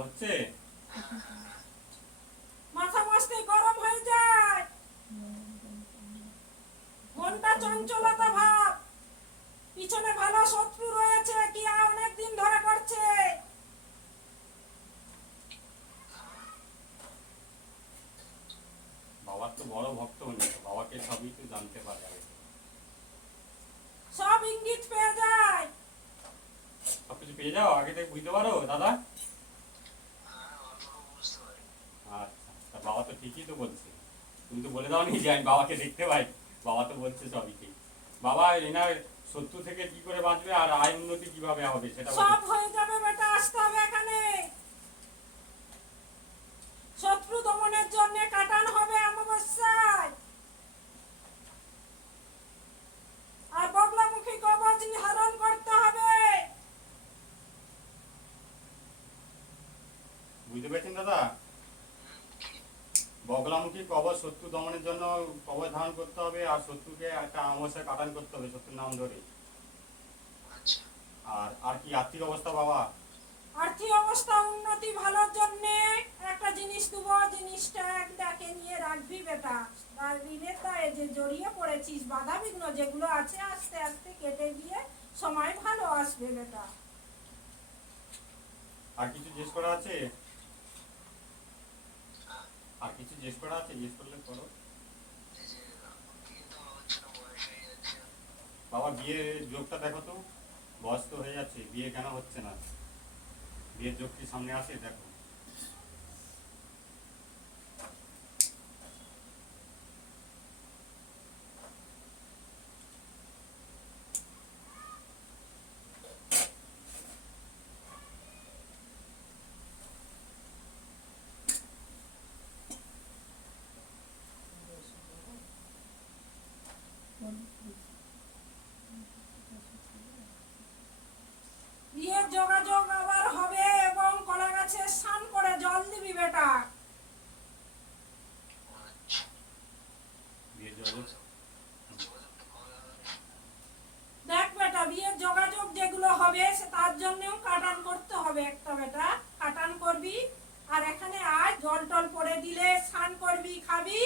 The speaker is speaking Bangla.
হচ্ছে? মাথা মস্তি গরম হয়ে যায়, মনটা চঞ্চলতা ভাব, পিছনে ভালো শত্রু রয়েছে কি অনেক দিন ধরে করছে। বাবার তো বড় ভক্ত উনি, বাবাকে সবই তো জানতে পারে আগে। সব ইঙ্গিত পেয়ে যায়। সবকিছু পেয়ে যাও আগে থেকে, বুঝতে পারো দাদা? আচ্ছা, তা বাবা তো ঠিকই তো বলছে, তুমি তো বলে দাওনি যে আমি বাবাকে দেখতে পাই। বাবা তো বলছে সবই ঠিক। বাবা এনার শত্রু থেকে কি করে বাঁচবে আর আয় উন্নতি কিভাবে হবে সেটা বলে। সব হয়ে যাবে বেটা, আসতে হবে এখানে। শত্রু দমনের জন্য কাটান হবে অমাবস্যায়, আর বগলামুখী কবচ হরণ করতে হবে। বুঝতে পেরেছেন দাদা? বগলামুখী কবচ শত্রু দমনের জন্য কবচ ধারণ করতে হবে, আর শত্রুকে একটা অমাবস্যায় কাটান করতে হবে শত্রুর নাম ধরে। আর আর কি আর্থিক অবস্থা বাবা? আর্থিক অবস্থা উন্নতি ভালোর জন্য একটা জিনিস দেবো, জিনিসটা একটাকে নিয়ে রাখবি বেটা। আর ঋণের দায়ে যে জড়িয়ে পড়েছিস, বাধা বিঘ্ন যেগুলো আছে আস্তে আস্তে কেটে গিয়ে সময় ভালো আসবে বেটা। আর কিছু জিজ্ঞেস করা আছে? আর কিছু জিজ্ঞেস করা আছে? জিজ্ঞেস করলে করো। বাবা বিয়ের যোগটা দেখো তো, বয়স তো হয়ে যাচ্ছে, বিয়ে কেন হচ্ছে না? বিয়ের যোগ কি সামনে আসে দেখো। বিয়ের যোগাযোগ আবার হবে, এবং কলা গাছে স্নান করে জল দিবি বেটা। বিয়ের যোগাযোগ দেখ বেটা, বিয়ের যোগাযোগ যেগুলো হবে তার জন্যও কাটান করতে হবে একটা বেটা। কাটান করবি, আর এখানে আয়, জল টল পরে দিলে স্নান করবি, খাবি,